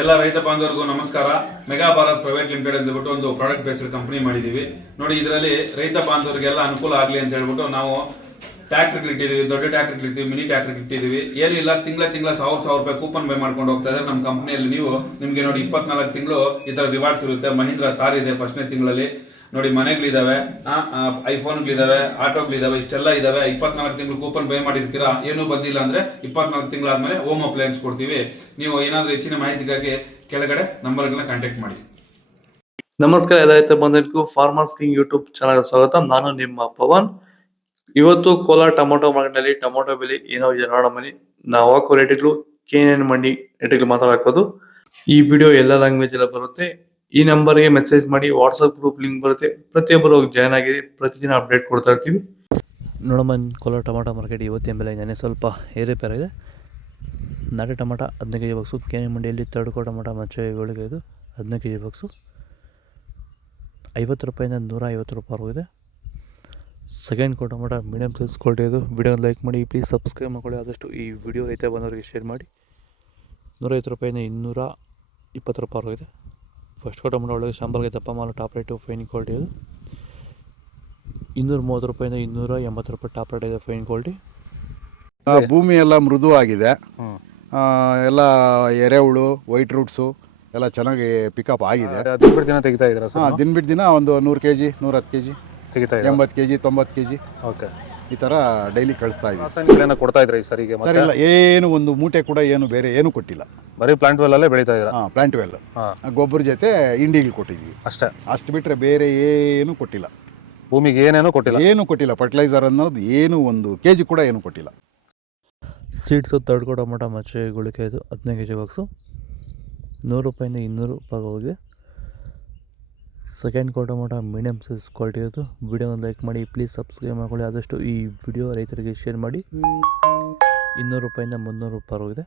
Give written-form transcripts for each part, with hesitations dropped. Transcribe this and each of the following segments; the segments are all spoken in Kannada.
ಎಲ್ಲ ರೈತ ಬಾಂಧವರಿಗೂ ನಮಸ್ಕಾರ. ಮೆಗಾ ಭಾರತ್ ಪ್ರೈವೇಟ್ ಲಿಮಿಟೆಡ್ ಅಂದ್ಬಿಟ್ಟು ಒಂದು ಪ್ರಾಡಕ್ಟ್ ಬೇಸ್ಡ್ ಕಂಪನಿ ಮಾಡಿದೀವಿ ನೋಡಿ. ಇದರಲ್ಲಿ ರೈತ ಬಾಂಧವರಿಗೆಲ್ಲ ಅನುಕೂಲ ಆಗಲಿ ಅಂತ ಹೇಳ್ಬಿಟ್ಟು ನಾವು ಟ್ರ್ಯಾಕ್ಟರ್ ಇಟ್ಟಿದೀವಿ, ದೊಡ್ಡ ಟ್ರ್ಯಾಕ್ಟರ್ ಇಟ್ಟಿದೀವಿ, ಮಿನಿ ಟ್ರ್ಯಾಕ್ಟರ್ ಇಟ್ಟಿದೀವಿ. ಏನಿಲ್ಲ, ತಿಂಗಳ 1000 ರೂಪಾಯಿ ಕೂಪನ್ ಬೈ ಮಾಡ್ಕೊಂಡು ಹೋಗ್ತಾ ಇದ್ದಾರೆ ನಮ್ಮ ಕಂಪನಿಯಲ್ಲಿ. ನಿಮ್ಗೆ ನೋಡಿ 24 ತಿಂಗಳು ಈ ತರ ರಿವಾರ್ಡ್ಸ್ ಇರುತ್ತೆ. ಮಹೀಂದ್ರ ತಾರ್ ಇದೆ ಫಸ್ಟ್ನೇ ತಿಂಗಳಲ್ಲಿ ನೋಡಿ. ಮನೆಗಳಿದಾವೆ, ಐಫೋನ್ಗಳಿದಾವೆ, ಆಟೋಗಳಿದಾವೆ, ಇಷ್ಟೆಲ್ಲ ಇದಾವೆ. 24 ತಿಂಗಳು ಕೂಪನ್ ಬೈ ಮಾಡಿರ್ತೀರಾ, ಏನೂ ಬಂದಿಲ್ಲ ಅಂದ್ರೆ 24 ತಿಂಗಳಾದ್ಮೇಲೆ ಹೋಮ್ ಅಪ್ಲಯನ್ಸ್ ಕೊಡ್ತೀವಿ. ನೀವು ಏನಾದ್ರೂ ಹೆಚ್ಚಿನ ಮಾಹಿತಿಗಾಗಿ ಕೆಳಗಡೆ ನಂಬರ್ಗಳನ್ನ ಕಾಂಟ್ಯಾಕ್ಟ್ ಮಾಡಿ. ನಮಸ್ಕಾರ ರೈತ ಬಂಧುಗಳಿಗೂ ಫಾರ್ಮರ್ಸ್ ಕಿಂಗ್ ಯೂಟ್ಯೂಬ್ ಚಾನಲ್ ಸ್ವಾಗತ. ನಾನು ನಿಮ್ಮ ಪವನ್. ಇವತ್ತು ಕೋಲಾರ ಟೊಮೊಟೊ ಮಾರ್ಕೆಟ್ ನಲ್ಲಿ ಟೊಮೊಟೊ ಬೆಲೆ ಏನೋ ಇದೆ ನೋಡೋಣ ಬನ್ನಿ. ನಾವು ಹಾಕೋ ರೇಟ್ಗಳು KNN ಮಂಡಿ ರೇಟ್ಗಳು ಮಾತಾಡೋದು. ಈ ವಿಡಿಯೋ ಎಲ್ಲ ಲ್ಯಾಂಗ್ವೇಜ್ ಎಲ್ಲ ಬರುತ್ತೆ. ಈ ನಂಬರ್ಗೆ ಮೆಸೇಜ್ ಮಾಡಿ, ವಾಟ್ಸ್ಆಪ್ ಗ್ರೂಪ್ ಲಿಂಕ್ ಬರುತ್ತೆ, ಪ್ರತಿಯೊಬ್ಬರು ಜಾಯ್ನ್ ಆಗಿರಿ. ಪ್ರತಿದಿನ ಅಪ್ಡೇಟ್ ಕೊಡ್ತಾ ಇರ್ತೀವಿ. ನೋಡಮ್ಮ, ಕೋಲಾರ ಟೊಮೊಟೊ ಮಾರ್ಕೆಟ್ ಇವತ್ತಿನ ಬೆಲೆ ನೆನೆ ಸ್ವಲ್ಪ ಏರುಪೇರಾಗಿದೆ. ನಾಟಿ ಟೊಮೊಟೊ 15 kg ಬಾಕ್ಸು. KNN ಮಂಡಿಯಲ್ಲಿ ತರ್ಡ್ಕೋ ಟೊಮೊಟೊ ಮಚ್ಚೆ 7 kg 15 kg ಬಾಕ್ಸು 50 ರೂಪಾಯಿಂದ 150 ರೂಪಾಯಿ ಇದೆ. ಸೆಕೆಂಡ್ ಕೋ ಟೊಮೊಟೊ ಮೀಡಿಯಮ್ ಸೈಜ್ ಕ್ವಾಲಿಟಿ ಇದು. ವಿಡಿಯೋ ಲೈಕ್ ಮಾಡಿ, ಪ್ಲೀಸ್ ಸಬ್ಸ್ಕ್ರೈಬ್ ಮಾಡ್ಕೊಳ್ಳಿ. ಆದಷ್ಟು ಈ ವಿಡಿಯೋ ರೈತ ಬಂದವರಿಗೆ ಶೇರ್ ಮಾಡಿ. 150 ರೂಪಾಯಿಂದ 220 ರೂಪಾಯಿ ಇದೆ. ಫಸ್ಟ್ ಕೋ ಟೊಮೊಟೊ ಒಳಗೆ ಶಾಂಬಲ್ಗೆ ದಪ್ಪ ಮಾಲು ಟಾಪ್ ರೇಟು ಫೈನ್ ಕ್ವಾಲಿಟಿ ಇದು. 230 ರೂಪಾಯಿಂದ 280 ರೂಪಾಯಿ ಟಾಪ್ ರೇಟ್ ಇದೆ, ಫೈನ್ ಕ್ವಾಲಿಟಿ. ಭೂಮಿ ಎಲ್ಲ ಮೃದು ಆಗಿದೆ. ಎಲ್ಲ ಎರೆಹುಳು, ವೈಟ್ ರೂಟ್ಸು ಎಲ್ಲ ಚೆನ್ನಾಗಿ ಪಿಕಪ್ ಆಗಿದೆ. ದಿನ ತೆಗಿತಾ ಇದ್ದೀರಾ ಸರ್? ದಿನ ಬಿಟ್ಟು ದಿನ ಒಂದು 100 kg 110 kg ತೆಗಿತಾ 80 kg 90 kg ಓಕೆ, ಈ ಥರ ಡೈಲಿ ಕಳಿಸ್ತಾ ಇದ್ದೀವಿ. ರಾಸಾಯನಿಕಗಳನ್ನ ಕೊಡ್ತಾ ಇದ್ರಿ ಸರ್? ಈಗ ಸರ್ ಇಲ್ಲ, ಏನು ಒಂದು ಮೂಟೆ ಕೂಡ ಏನು ಬೇರೆ ಏನು ಕೊಟ್ಟಿಲ್ಲ. ಬರೀ ಪ್ಲಾಂಟ್ ವೆಲ್ ಅಲ್ಲೇ ಬೆಳೀತಾ ಇದ್ದೀರಾ? ಪ್ಲಾಂಟ್ ವೆಲ್, ಗೊಬ್ಬರ ಜೊತೆ ಇಂಡಿಗಳು ಕೊಟ್ಟಿದ್ವಿ ಅಷ್ಟೇ. ಅಷ್ಟು ಬಿಟ್ಟರೆ ಬೇರೆ ಏನು ಕೊಟ್ಟಿಲ್ಲ. ಭೂಮಿಗೆ ಏನೇನೋ ಕೊಟ್ಟಿಲ್ಲ, ಏನು ಕೊಟ್ಟಿಲ್ಲ. ಫರ್ಟಿಲೈಸರ್ ಅನ್ನೋದು ಏನು 1 kg ಕೂಡ ಏನು ಕೊಟ್ಟಿಲ್ಲ. ಸೀಡ್ಸು ತರ್ಡ್ಕೋ ಟೊಮೊಟೊ ಮಚ್ಚೆ ಗುಳಿಕೆ ಇದು 15 kg ಬಾಕ್ಸು 100 ರೂಪಾಯಿಂದ 200 ರೂಪಾಯಿ ಹೋಗಿದೆ. ಸೆಕೆಂಡ್ ಕೋ ಟೊಮೊಟೊ ಮೀಡಿಯಮ್ ಸೈಜ್ ಕ್ವಾಲಿಟಿ ಇರೋದು. ವಿಡಿಯೋನ ಲೈಕ್ ಮಾಡಿ, ಪ್ಲೀಸ್ ಸಬ್ಸ್ಕ್ರೈಬ್ ಮಾಡ್ಕೊಳ್ಳಿ. ಆದಷ್ಟು ಈ ವಿಡಿಯೋ ರೈತರಿಗೆ ಶೇರ್ ಮಾಡಿ. 200 ರೂಪಾಯಿಂದ 300 ರೂಪಾಯಿ ಹೋಗಿದೆ.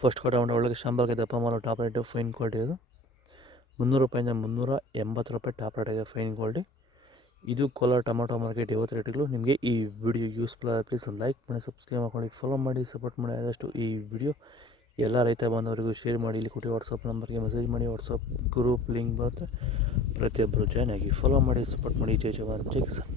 ಫಸ್ಟ್ ಕೋ ಟೊಮೊಟೊ ಒಳಗೆ ಶಾಂಬಲ್ಗೆ ದಪ್ಪ ಮಾಲು ಟಾಪ್ ರೇಟು ಫೈನ್ ಕ್ವಾಲಿಟಿ ಇದು. 300 ರೂಪಾಯಿಂದ 380 ರೂಪಾಯಿ ಟಾಪ್ ರೇಟ್ ಇದೆ, ಫೈನ್ ಕ್ವಾಲಿಟಿ. ಇದು ಕೋಲಾರ ಟೊಮೊಟೊ ಮಾರ್ಕೆಟ್ ಇವತ್ತು ರೇಟ್ಗಳು. ನಿಮಗೆ ಈ ವಿಡಿಯೋ ಯೂಸ್ಫುಲ್ ಆದರೆ ಪ್ಲೀಸ್ ಲೈಕ್ ಮಾಡಿ, ಸಬ್ಸ್ಕ್ರೈಬ್ ಮಾಡ್ಕೊಳ್ಳಿ, ಫಾಲೋ ಮಾಡಿ, ಸಪೋರ್ಟ್ ಮಾಡಿ. ಆದಷ್ಟು ಈ ವಿಡಿಯೋ ಎಲ್ಲ ರೈತ ಬಂದವರಿಗೂ ಶೇರ್ ಮಾಡಿ. ಇಲ್ಲಿ ಕೊಟ್ಟು ವಾಟ್ಸಪ್ ನಂಬರ್ಗೆ ಮೆಸೇಜ್ ಮಾಡಿ, ವಾಟ್ಸಪ್ ಗ್ರೂಪ್ ಲಿಂಕ್ ಬರುತ್ತೆ, ಪ್ರತಿಯೊಬ್ಬರು ಜಾಯ್ನ್ ಆಗಿ ಫಾಲೋ ಮಾಡಿ, ಸಪೋರ್ಟ್ ಮಾಡಿ. ಜೈ ಜವಾನ್, ಜೈ ಕಿಸಾನ್.